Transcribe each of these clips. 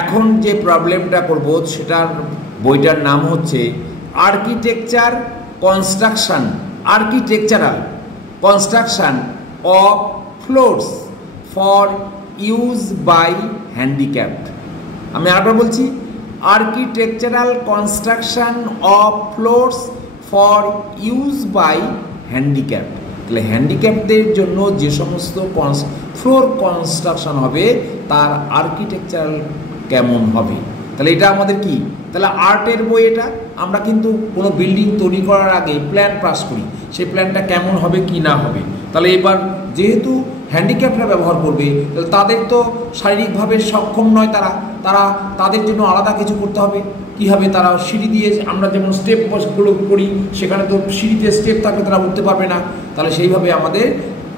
এখন যে প্রবলেমটা করব সেটার বইটার নাম হচ্ছে architecture construction, architectural construction of floors for use by handicapped. আমি আরেকবার বলছি, architectural construction of floors for use by handicapped. তাহলে হ্যান্ডিক্যাপদের জন্য যে সমস্ত ফ্লোর কনস্ট্রাকশন হবে তার আর্কিটেকচারাল কেমন হবে। তাহলে এটা আমাদের কি, তাহলে আর্টের বই এটা। আমরা কিন্তু কোনো বিল্ডিং তৈরি করার আগে প্ল্যান পাস করি, সেই প্ল্যানটা কেমন হবে কি না হবে। তাহলে এবার যেহেতু হ্যান্ডিক্যাপরা ব্যবহার করবে, তাহলে তাদের তো শারীরিকভাবে সক্ষম নয়, তাদের জন্য আলাদা কিছু করতে হবে। কী হবে, তারা সিঁড়ি দিয়ে, আমরা যেমন স্টেপগুলো করি সেখানে তো সিঁড়িতে স্টেপ থাকলে তারা উঠতে পারবে না। তাহলে সেইভাবে আমাদের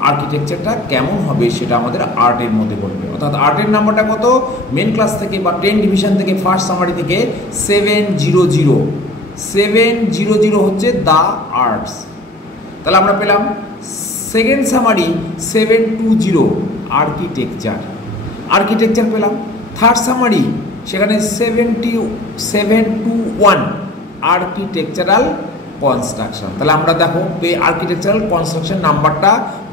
আর্কিটেকচারটা কেমন হবে সেটা আমাদের আর্টের মধ্যে বলবে। অর্থাৎ আর্টের নাম্বারটা কত, মেন ক্লাস থেকে বা 10 ডিভিশন থেকে ফার্স্ট সামারি থেকে 700, 700 হচ্ছে দ্য আর্টস। তাহলে আমরা পেলাম সেকেন্ড সামারি 720 আর্কিটেকচার পেলাম। থার্ড সামারি সেখানে 721 আর্কিটেকচারাল কনস্ট্রাকশন। তাহলে আমরা দেখো আর্কিটেকচারাল কনস্ট্রাকশন নাম্বারটা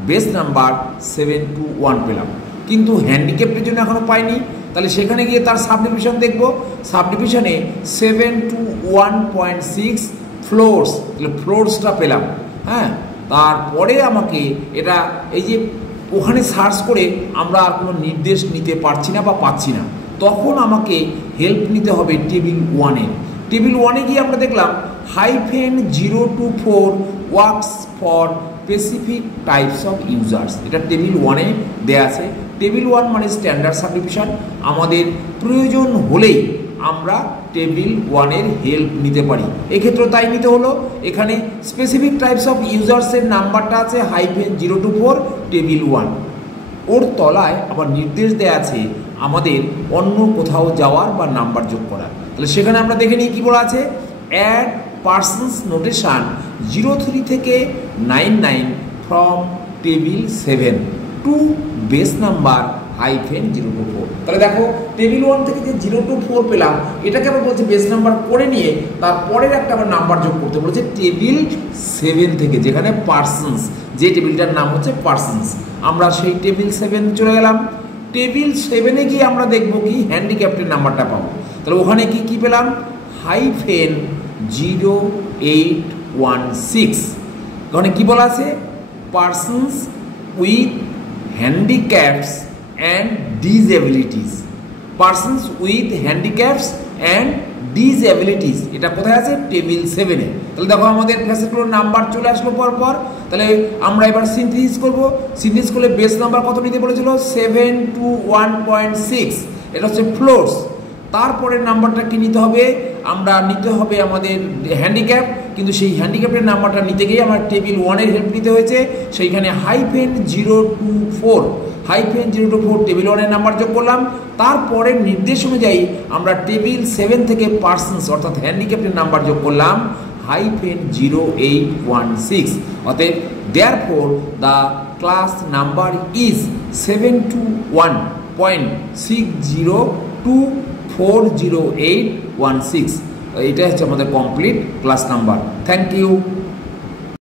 বেস নাম্বার 721 পেলাম, কিন্তু হ্যান্ডিক্যাপের জন্য এখনো পাইনি। তাহলে সেখানে গিয়ে তার সাব ডিভিশন দেখবো। সাব ডিভিশনে 721.6 ফ্লোরস, তাহলে ফ্লোরসটা পেলাম। হ্যাঁ, তারপরে আমাকে এটা এই যে ওখানে সার্চ করে আমরা আর কোনো নির্দেশ নিতে পারছি না বা পাচ্ছি না, তখন আমাকে হেল্প নিতে হবে টেবিল 1-এ। টেবিল 1-এ গিয়ে আমরা দেখলাম -024 works for specific types of users. এটা টেবিল 1-এ দেয়া আছে। টেবিল 1 মানে স্ট্যান্ডার্ড সাবডিভিশন। আমাদের প্রয়োজন হলেই আমরা টেবিল 1-এর হেল্প নিতে পারি। এক্ষেত্রে তাই নিতে হলো। এখানে স্পেসিফিক টাইপস অফ ইউজার্সের নাম্বারটা আছে -024 টেবিল 1। ওর তলায় আবার নির্দেশ দেওয়া আছে আমাদের অন্য কোথাও যাওয়ার বা নাম্বার যোগ করার। তাহলে সেখানে আমরা দেখে নিই কী বলা আছে, অ্যাড পার্সনস নোটেশন 03 থেকে 99 from table 7 to base number -024। তাহলে দেখো টেবিল 1 থেকে যে 024 পেলাম, এটাকে আবার বলছে বেস নাম্বার করে নিয়ে তারপরের একটা আবার নাম্বার যোগ করতে বলেছে টেবিল 7 থেকে, যেখানে পার্সনস, যে টেবিলটার নাম হচ্ছে পার্সনস। আমরা সেই টেবিল 7 চলে গেলাম। টেবিল 7-এ গিয়ে আমরা দেখবো কি হ্যান্ডিক্যাপ্টের নাম্বারটা পাবো। তাহলে ওখানে কি পেলাম, -0816। ওখানে কি বলা আছে, persons with handicaps and disabilities. Persons with handicaps and disabilities, এটা কোথায় আছে, টেবিল 7-এ। তাহলে দেখো আমাদের ফ্যাসিলিটির নাম্বার চলে আসলো পরপর। তাহলে আমরা এবার সিনথেসিস করব। সিনথেসিস করলে বেস নাম্বার কত নিতে বলেছিল, 721.6। এটা হচ্ছে ফ্লোরস। তারপরের নাম্বারটা কি নিতে হবে, আমরা নিতে হবে আমাদের হ্যান্ডিক্যাপ, কিন্তু সেই হ্যান্ডিক্যাপের নাম্বারটা নিতে গিয়ে আমার টেবিল 1-এর হেল্প নিতে হয়েছে। সেইখানে -024 টেবিল 1-এর নাম্বার যোগ করলাম। তারপরের নির্দেশ অনুযায়ী আমরা টেবিল 7 থেকে পার্সনস অর্থাৎ হ্যান্ডিক্যাপের নাম্বার যোগ করলাম -0816। অতএব therefore the class number is 721.60240.816। এটা হচ্ছে আমাদের complete class number. Thank you.